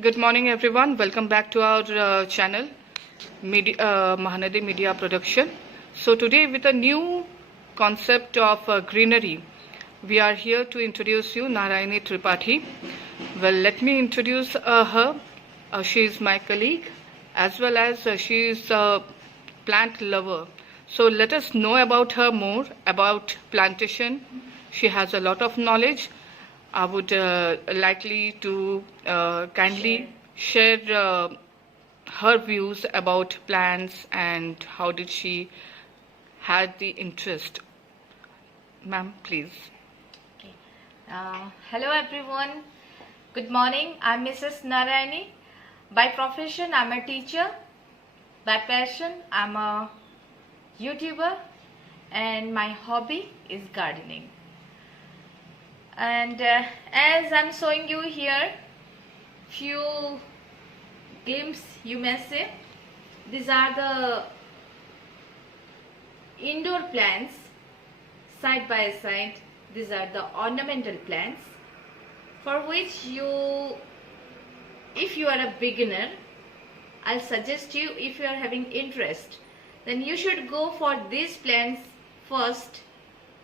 Good morning, everyone. Welcome back to our channel, Mahanadi Media Production. So today, with a new concept of greenery, we are here to introduce you Narayani Tripathi. Well, let me introduce her. She is my colleague, as well as she is a plant lover. So let us know about her more about plantation. She has a lot of knowledge. I would likely to kindly share her views about plants and how did she had the interest. Ma'am, please. Okay. Hello everyone. Good morning. I'm Mrs. Narayani. By profession, I'm a teacher. By passion, I'm a YouTuber, and my hobby is gardening. And as I'm showing you here, few glimpses, you may say, these are the indoor plants side by side. These are the ornamental plants for which if you are a beginner, I'll suggest you, if you are having interest, then you should go for these plants first.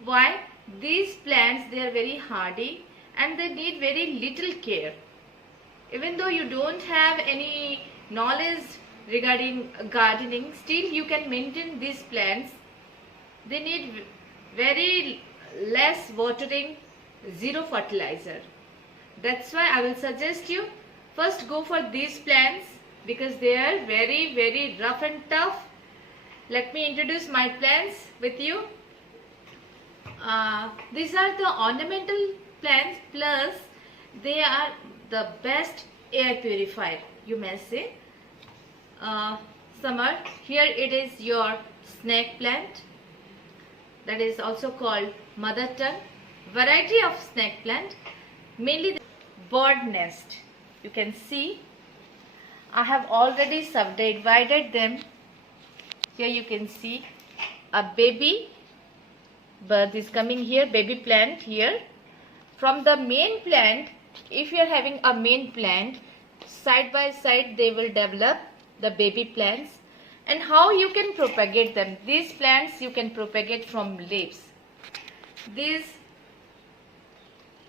Why? These plants, they are very hardy and they need very little care. Even though you don't have any knowledge regarding gardening, still you can maintain these plants. They need very less watering, zero fertilizer. That's why I will suggest you first go for these plants because they are very rough and tough. Let me introduce my plants with you. These are the ornamental plants, plus they are the best air purifier, you may say. Summer, here it is your snake plant, that is also called mother tongue. Variety of snake plant, mainly the bird nest. You can see I have already subdivided them. Here you can see a baby bird is coming here, baby plant here. From the main plant, if you are having a main plant, side by side they will develop the baby plants. And how you can propagate them? These plants you can propagate from leaves. This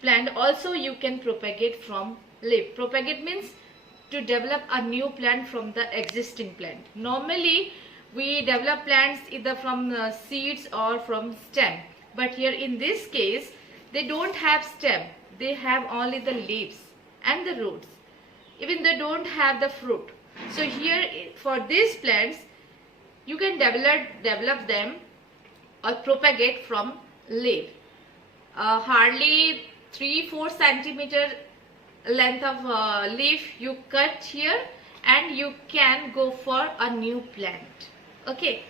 plant also you can propagate from leaf. Propagate means to develop a new plant from the existing plant. Normally we develop plants either from seeds or from stem, but here in this case they don't have stem, they have only the leaves and the roots. Even they don't have the fruit. So here for these plants you can develop them or propagate from leaf. Hardly 3-4 centimeter length of leaf you cut here and you can go for a new plant. Okay,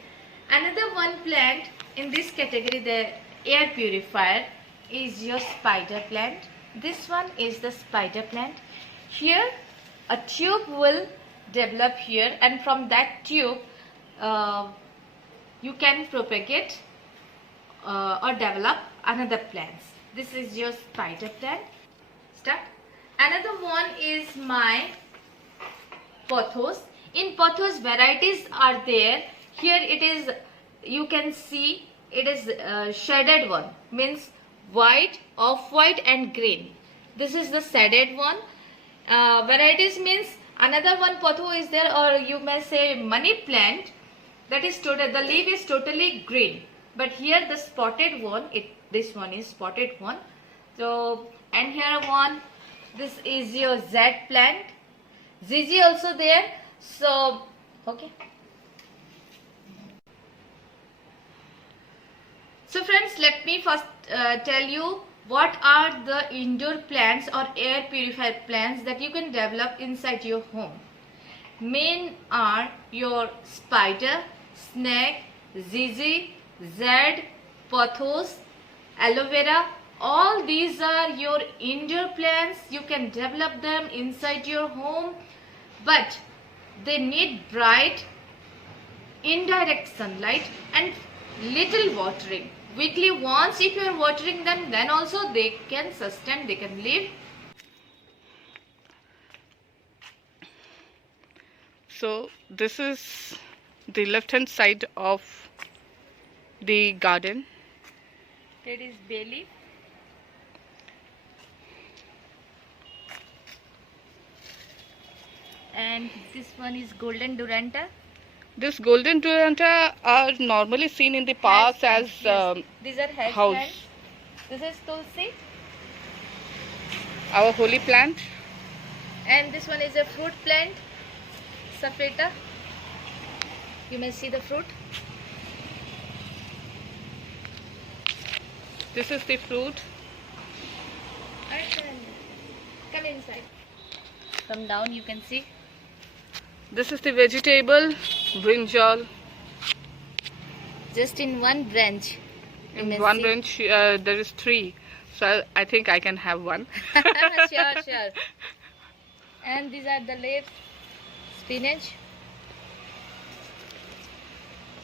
another one plant in this category, the air purifier, is your spider plant. This one is the spider plant. Here a tube will develop here, and from that tube you can propagate or develop another plants. This is your spider plant. Start. Another one is my pothos. In pothos varieties are there. Here it is, you can see it is shaded one, means white, off-white and green. This is the shaded one. Varieties means another one potho is there, or you may say money plant, that is total, the leaf is totally green. But here the spotted one, this one is spotted one. So, and here one, this is your Z plant. ZZ also there. So, okay. So friends, let me first tell you what are the indoor plants or air purifier plants that you can develop inside your home. Main are your spider, snake, ZZ, Z, pothos, aloe vera. All these are your indoor plants. You can develop them inside your home, but they need bright, indirect sunlight and little watering. Weekly once if you are watering them, then also they can sustain, they can live. So this is the left hand side of the garden. That is bay leaf. And this one is golden duranta. This golden duranta are normally seen in the parks as Yes. These are hash house. plants. This is tulsi. Our holy plant. And this one is a fruit plant, sapeta. You may see the fruit. This is the fruit. Come inside. From down you can see. This is the vegetable, brinjal. Just in one branch. You In may one see. branch there is 3. So I think I can have one. Sure. And these are the leaves, spinach.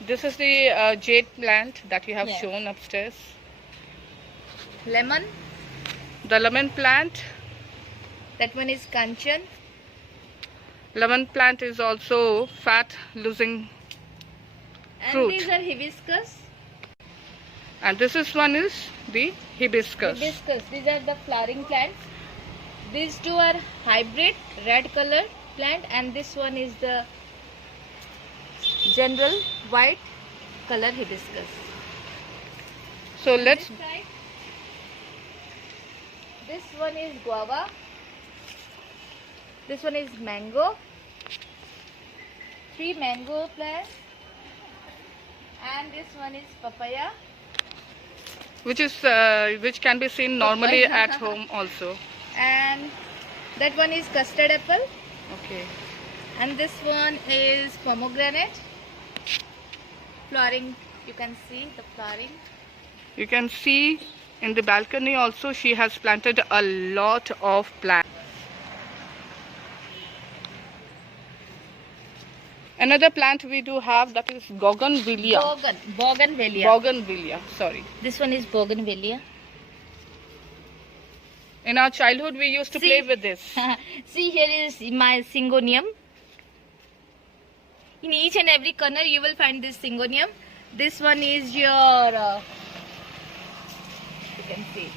This is the jade plant that you have Yes. shown upstairs. Lemon. The lemon plant. That one is kanchan. Lemon plant is also fat losing And fruit. these are hibiscus. And this is one is the hibiscus. Hibiscus. These are the flowering plants. These two are hybrid, red color plant, and this one is the general white color hibiscus. So On let's this side, this one is guava. This one is mango. 3 mango plants. And this one is papaya. which can be seen normally Papaya. at home also. And that one is custard apple. Okay. And this one is pomegranate. Flowering, you can see the flowering. You can see in the balcony also she has planted a lot of plants. Another plant we do have, that is bougainvillea. Bougainvillea. Bougainvillea, sorry. This one is bougainvillea. In our childhood we used to See. play with this. See, here is my syngonium. In each and every corner you will find this syngonium. This one is your, you can see.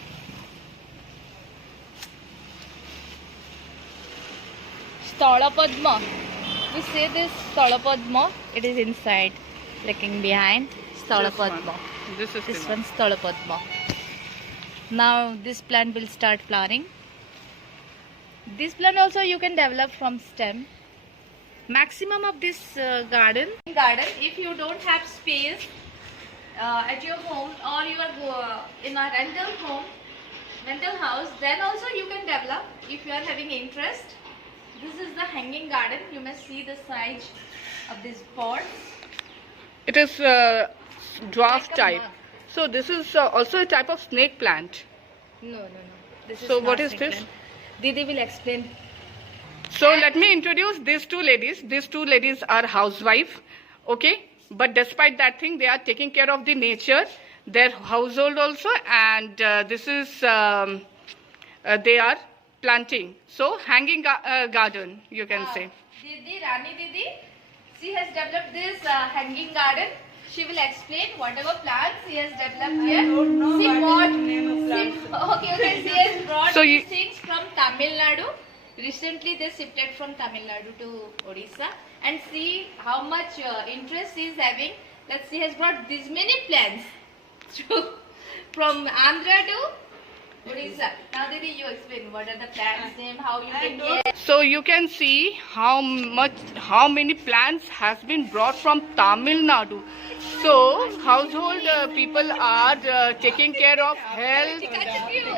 Stalapadma. We say this Stalapadma. It is inside, looking behind. Stalapadma. This is This the one Stalapadma. Now this plant will start flowering. This plant also you can develop from stem. Maximum of this garden, if you don't have space at your home, or you are in a rental house, then also you can develop if you are having interest. This is the hanging garden. You must see the size of these pots. It is dwarf Like a type. mug. So this is also a type of snake plant. No. This is So not what is snake this? plant. Didi will explain. So let me introduce these two ladies. These two ladies are housewife, okay? But despite that thing, they are taking care of the nature, their household also, and this is they are planting. So hanging garden, you can say. Rani Didi, she has developed this hanging garden. She will explain whatever plants she has developed here. See what? Okay. She has brought So these things from Tamil Nadu. Recently, they shifted from Tamil Nadu to Odisha, and see how much interest she is having. That she has brought these many plants from Andhra to Odisha. Now, Didi, you explain what are the plants name, how you can get. So you can see how many plants has been brought from Tamil Nadu. So household people are taking care of health,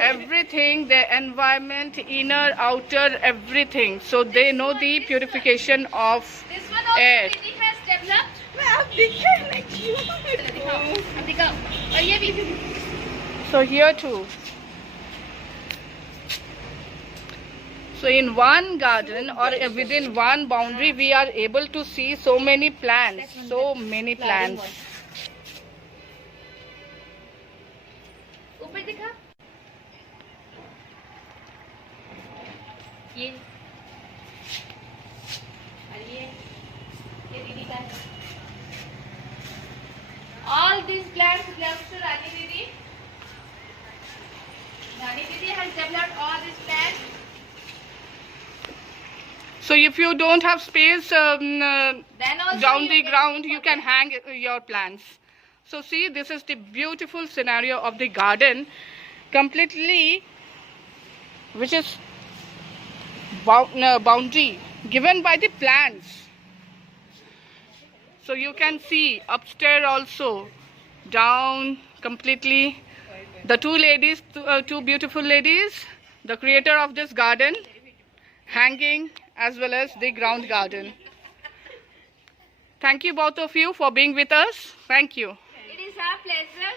everything, the environment, inner, outer, everything. So they know the purification of This one also air. Didi has developed. दिखाओ और ये भी So here too. So in one garden or within one boundary, we are able to see so many plants, so many plants. ऊपर दिखा ये और ये belongs to Rani Didi. Rani Didi has developed all these plants. So if you don't have space Then also down you the can ground, put you can them. hang your plants. So see, this is the beautiful scenario of the garden, completely, which is boundary given by the plants. So you can see upstairs also, down completely, the two beautiful ladies, the creator of this garden, hanging, as well as the ground garden. Thank you both of you for being with us. Thank you. It is our pleasure.